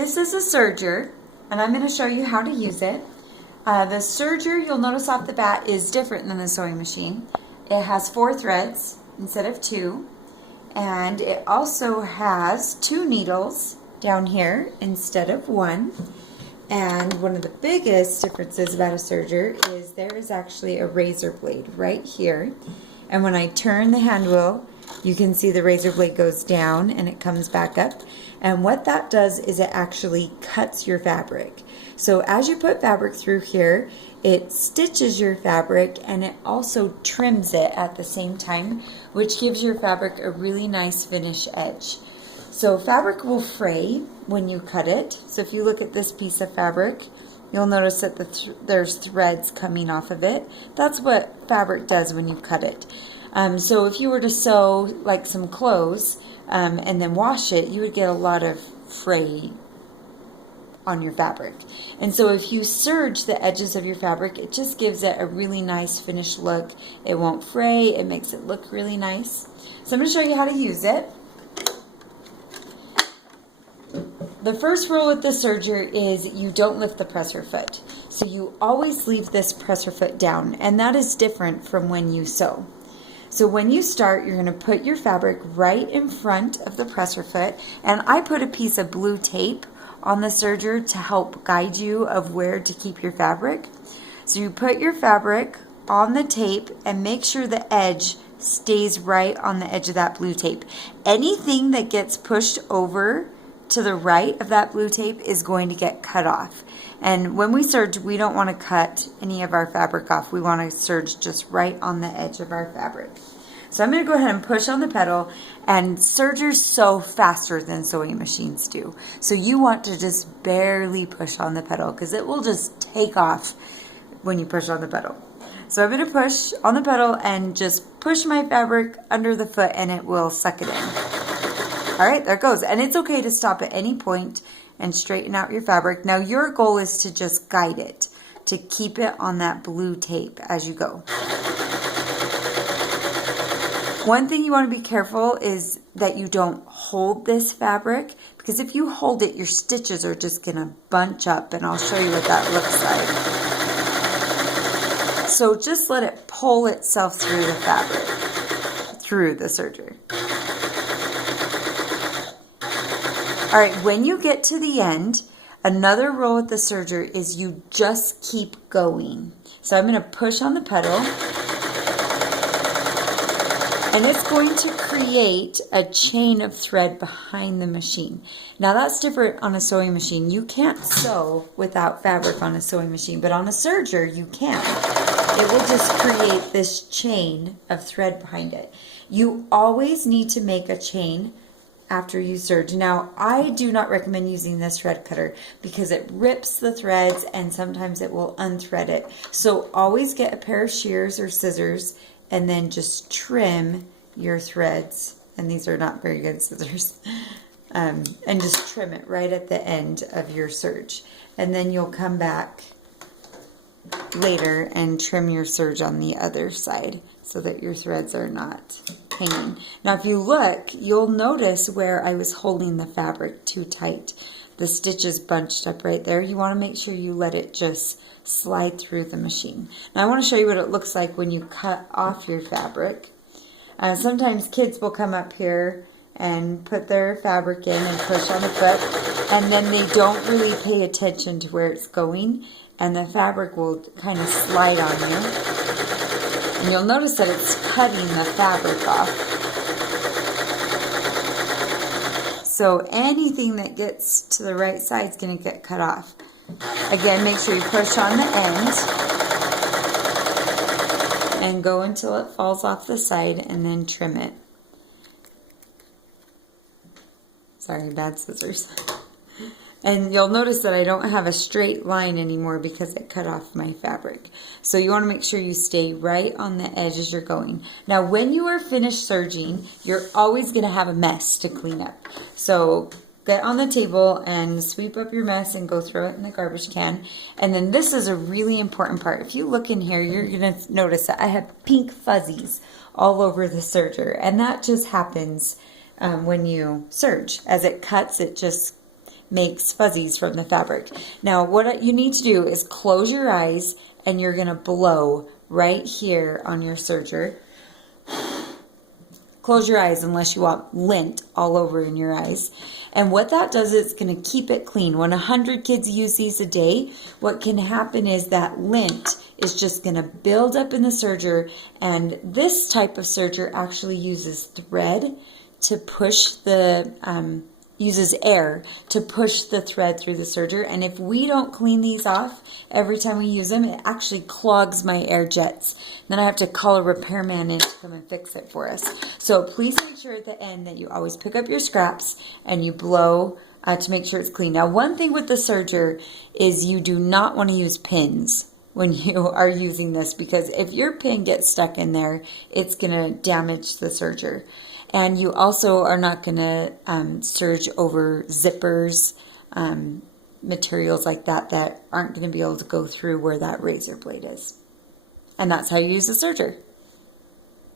This is a serger, and I'm going to show you how to use it. The serger, you'll notice off the bat, is different than the sewing machine. It has 4 threads instead of 2, and it also has 2 needles down here instead of 1. And one of the biggest differences about a serger is there is actually a razor blade right here. And when I turn the handle, you can see the razor blade goes down and it comes back up. And what that does is it actually cuts your fabric. So as you put fabric through here, it stitches your fabric and it also trims it at the same time, which gives your fabric a really nice finish edge. So fabric will fray when you cut it. So if you look at this piece of fabric, you'll notice that there's threads coming off of it. That's what fabric does when you cut it. So if you were to sew like some clothes and then wash it, you would get a lot of fray on your fabric. And so if you serge the edges of your fabric, it just gives it a really nice finished look. It won't fray, it makes it look really nice. So I'm going to show you how to use it. The first rule with the serger is you don't lift the presser foot. So you always leave this presser foot down, and that is different from when you sew. So when you start, you're going to put your fabric right in front of the presser foot, and I put a piece of blue tape on the serger to help guide you of where to keep your fabric. So you put your fabric on the tape and make sure the edge stays right on the edge of that blue tape. Anything that gets pushed over to the right of that blue tape is going to get cut off. And when we serge, we don't want to cut any of our fabric off. We want to serge just right on the edge of our fabric. So I'm going to go ahead and push on the pedal, and sergers sew faster than sewing machines do. So you want to just barely push on the pedal because it will just take off when you push on the pedal. So I'm going to push on the pedal and just push my fabric under the foot and it will suck it in. All right, there it goes. And it's okay to stop at any point and straighten out your fabric. Now your goal is to just guide it, to keep it on that blue tape as you go. One thing you want to be careful is that you don't hold this fabric, because if you hold it, your stitches are just going to bunch up, and I'll show you what that looks like. So just let it pull itself through the fabric, through the serger. All right, when you get to the end, another rule with the serger is you just keep going. So I'm going to push on the pedal, and it's going to create a chain of thread behind the machine. Now that's different on a sewing machine. You can't sew without fabric on a sewing machine, but on a serger you can. It will just create this chain of thread behind it. You always need to make a chain after you serge. Now, I do not recommend using this thread cutter because it rips the threads and sometimes it will unthread it. So always get a pair of shears or scissors and then just trim your threads. And these are not very good scissors. And just trim it right at the end of your serge. And then you'll come back later and trim your serge on the other side so that your threads are not hanging. Now if you look, you'll notice where I was holding the fabric too tight. The stitches bunched up right there. You want to make sure you let it just slide through the machine. Now I want to show you what it looks like when you cut off your fabric. Sometimes kids will come up here and put their fabric in and push on the foot, and then they don't really pay attention to where it's going, and the fabric will kind of slide on you. And you'll notice that it's cutting the fabric off. So anything that gets to the right side is going to get cut off. Again, make sure you push on the end and go until it falls off the side and then trim it. Sorry, bad scissors. And you'll notice that I don't have a straight line anymore because it cut off my fabric. So you want to make sure you stay right on the edge as you're going. Now when you are finished serging, you're always going to have a mess to clean up. So get on the table and sweep up your mess and go throw it in the garbage can. And then this is a really important part. If you look in here, you're going to notice that I have pink fuzzies all over the serger. And that just happens when you serge. As it cuts, it just makes fuzzies from the fabric. Now what you need to do is close your eyes, and you're going to blow right here on your serger. Close your eyes unless you want lint all over in your eyes. And what that does is it's going to keep it clean. When 100 kids use these a day, what can happen is that lint is just going to build up in the serger, and this type of serger actually uses thread to push the, uses air to push the thread through the serger. And if we don't clean these off every time we use them, it actually clogs my air jets. Then I have to call a repairman in to come and fix it for us. So please make sure at the end that you always pick up your scraps and you blow to make sure it's clean. Now, one thing with the serger is you do not want to use pins when you are using this, because if your pin gets stuck in there, it's going to damage the serger. And you also are not going to serge over zippers, materials like that aren't going to be able to go through where that razor blade is. And that's how you use a serger.